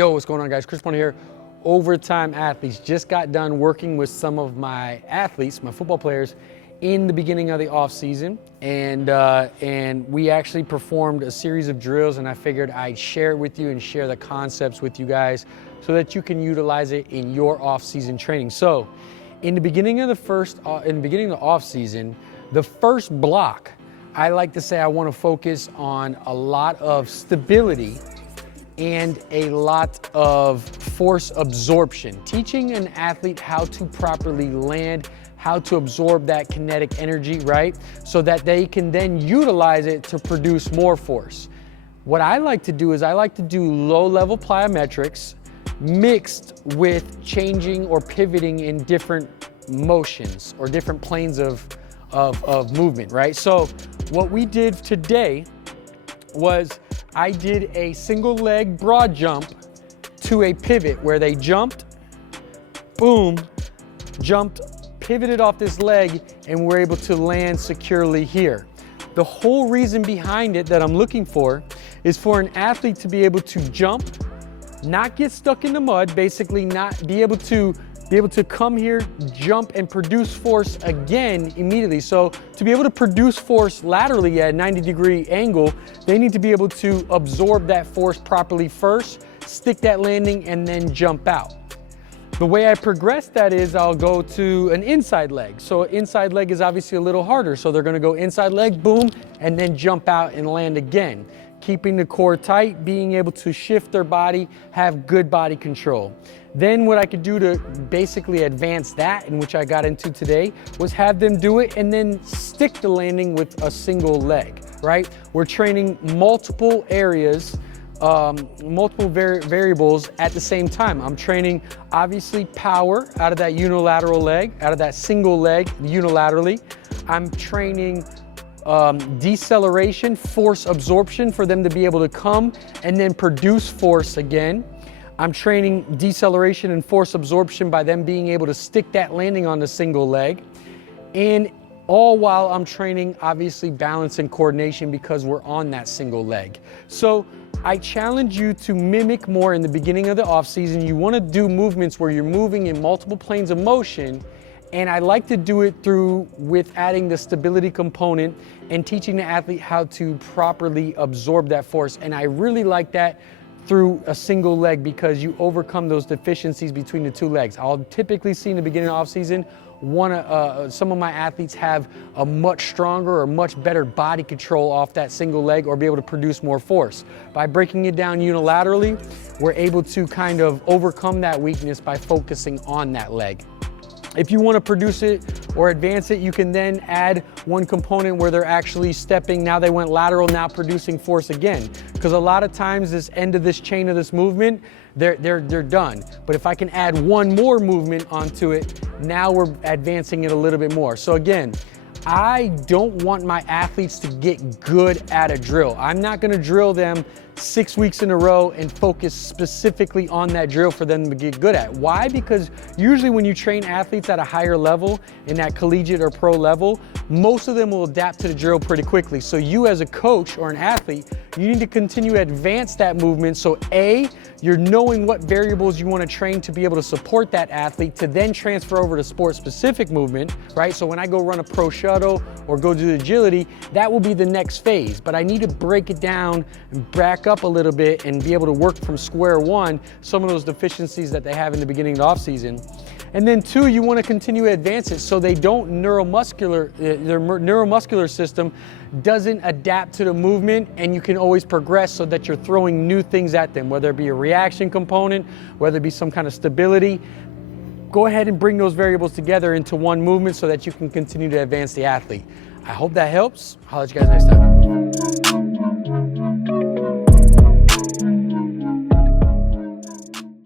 Yo, what's going on, guys? Chris Bonner here. Overtime Athletes. Just got done working with some of my athletes, my football players, in the beginning of the off season, and we actually performed a series of drills, and I figured I'd share it with you and share the concepts with you guys so that you can utilize it in your off season training. So, in the beginning of the off season, the first block, I like to say I want to focus on a lot of stability and a lot of force absorption. Teaching an athlete how to properly land, how to absorb that kinetic energy, right? So that they can then utilize it to produce more force. What I like to do is I like to do low-level plyometrics mixed with changing or pivoting in different motions or different planes of movement, right? So what we did today was I did a single leg broad jump to a pivot where they jumped, boom, jumped, pivoted off this leg, and we're able to land securely here. The whole reason behind it that I'm looking for is for an athlete to be able to jump, not get stuck in the mud, basically not be able to come here, jump, and produce force again immediately. So to be able to produce force laterally at a 90-degree angle, they need to be able to absorb that force properly first, stick that landing, and then jump out. The way I progress that is I'll go to an inside leg. So inside leg is obviously a little harder. So they're gonna go inside leg, boom, and then jump out and land again. Keeping the core tight, being able to shift their body, have good body control. Then what I could do to basically advance that, and which I got into today, was have them do it and then stick the landing with a single leg, right? We're training multiple areas, multiple variables at the same time. I'm training obviously power out of that unilateral leg, out of that single leg unilaterally. I'm training deceleration, force absorption for them to be able to come and then produce force again. I'm training deceleration and force absorption by them being able to stick that landing on the single leg. And all while I'm training, obviously, balance and coordination because we're on that single leg. So I challenge you to mimic more in the beginning of the off season. You want to do movements where you're moving in multiple planes of motion. And I like to do it with adding the stability component and teaching the athlete how to properly absorb that force. And I really like that through a single leg because you overcome those deficiencies between the two legs. I'll typically see in the beginning of off season, some of my athletes have a much stronger or much better body control off that single leg or be able to produce more force. By breaking it down unilaterally, we're able to kind of overcome that weakness by focusing on that leg. If you want to produce it or advance it, you can then add one component where they're actually stepping. Now they went lateral, now producing force again. Because a lot of times this end of this chain of this movement, they're done. But if I can add one more movement onto it, now we're advancing it a little bit more. So again, I don't want my athletes to get good at a drill. I'm not going to drill them 6 weeks in a row and focus specifically on that drill for them to get good at. Why? Because usually when you train athletes at a higher level, in that collegiate or pro level, most of them will adapt to the drill pretty quickly. So you as a coach or an athlete, you need to continue to advance that movement. So A, you're knowing what variables you want to train to be able to support that athlete to then transfer over to sport-specific movement, right? So when I go run a pro shuttle or go do agility, that will be the next phase. But I need to break it down and back up a little bit and be able to work from square one some of those deficiencies that they have in the beginning of the off season. And then two, you want to continue to advance it so they don't their neuromuscular system doesn't adapt to the movement, and you can always progress so that you're throwing new things at them, whether it be a reaction component, whether it be some kind of stability. Go ahead and bring those variables together into one movement so that you can continue to advance the athlete. I hope that helps. I'll let you guys next time.